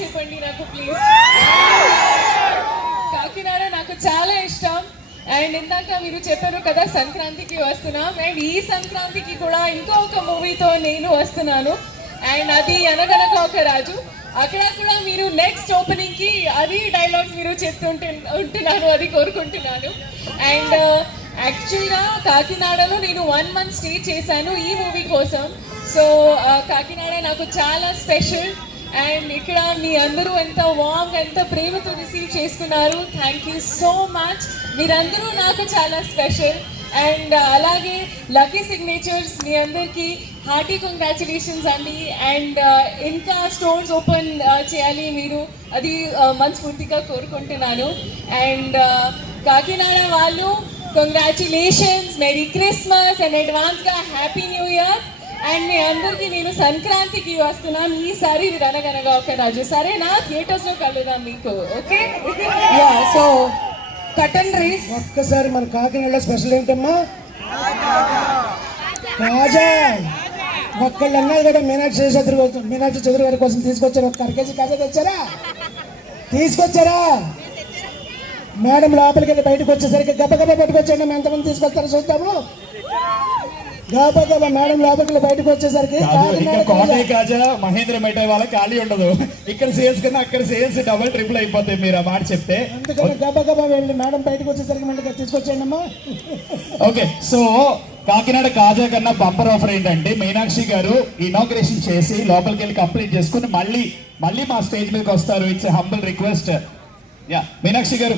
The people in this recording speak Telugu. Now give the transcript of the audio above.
చెప్పండి నాకు ప్లీజ్. కాకినాడ నాకు చాలా ఇష్టం. అండ్ ఇందాక మీరు చెప్పారు కదా సంక్రాంతికి వస్తున్నాం, అండ్ ఈ సంక్రాంతికి కూడా ఇంకొక మూవీతో నేను వస్తున్నాను. అండ్ అది అనగనగా ఒక రాజు. అక్కడ కూడా మీరు నెక్స్ట్ ఓపెనింగ్ కి అది డైలాగ్స్ మీరు ఉంటున్నాను, అది కోరుకుంటున్నాను. అండ్ యాక్చువల్గా కాకినాడలో నేను 1 month స్టే చేశాను ఈ మూవీ కోసం. సో కాకినాడ నాకు చాలా స్పెషల్. అండ్ ఇక్కడ మీ అందరూ ఎంత వార్మ్ ఎంత ప్రేమతో రిసీవ్ చేసుకున్నారు. Thank you so much. మీరందరూ నాకు చాలా స్పెషల్. అండ్ అలాగే లక్కీ సిగ్నేచర్స్ మీ అందరికీ హార్టీ కంగ్రాచులేషన్స్ అండి. అండ్ ఇంకా స్టోర్స్ ఓపెన్ చేయాలి మీరు, అది మనస్ఫూర్తిగా కోరుకుంటున్నాను. అండ్ కాకినాడ వాళ్ళు కంగ్రాచులేషన్స్, మెరీ క్రిస్మస్ అండ్ అడ్వాన్స్గా హ్యాపీ న్యూ ఇయర్. అండ్ మీ అందరికీ నేను సంక్రాంతికి వస్తున్నాను ఈసారి అనగనగా ఒక రాజు. సరేనా? థియేటర్స్లో కలుద్దాం మీకు. ఓకే, సో కటన్ రీస్ ఒక్కసారి మన కాకినాడలో స్పెషల్ ఏంటమ్మా? కాజా. ఒక్కళ్ళు అన్నారు కదా మీనాక్షి చౌదరి గారి కోసం తీసుకొచ్చారు. ఒక అరకేజీ కాజా తీసుకొచ్చారా? మేడం లోపలికి వెళ్ళి బయటకు వచ్చేసరికి గబగబా పట్టుకొచ్చాడు. మేము ఎంతమంది తీసుకొస్తారో చూద్దాము. గబగబా మేడం లోపలికి బయటకు వచ్చేసరికి కోటయ్య కాజా మహేంద్ర మిఠాయి వాళ్ళకి ఖాళీ ఉండదు. ఇక్కడ సేల్స్ కన్నా అక్కడ సేల్స్ డబుల్ ట్రిపుల్ అయిపోతాయి మీరు ఆ మాట చెప్తే. అందుకని గబగబా వెళ్ళి మేడం బయటకు వచ్చేసరికి మళ్ళీ తీసుకొచ్చేయండి అమ్మా. ఓకే, సో కాకినాడ కాజా కన్నా బంపర్ ఆఫర్ ఏంటంటే మీనాక్షి గారు ఇనాగ్రేషన్ చేసి లోపలికి వెళ్ళి కంప్లీట్ చేసుకుని మళ్ళీ మా స్టేజ్ మీదకి వస్తారు. It's humble request. మీనాక్షి గారు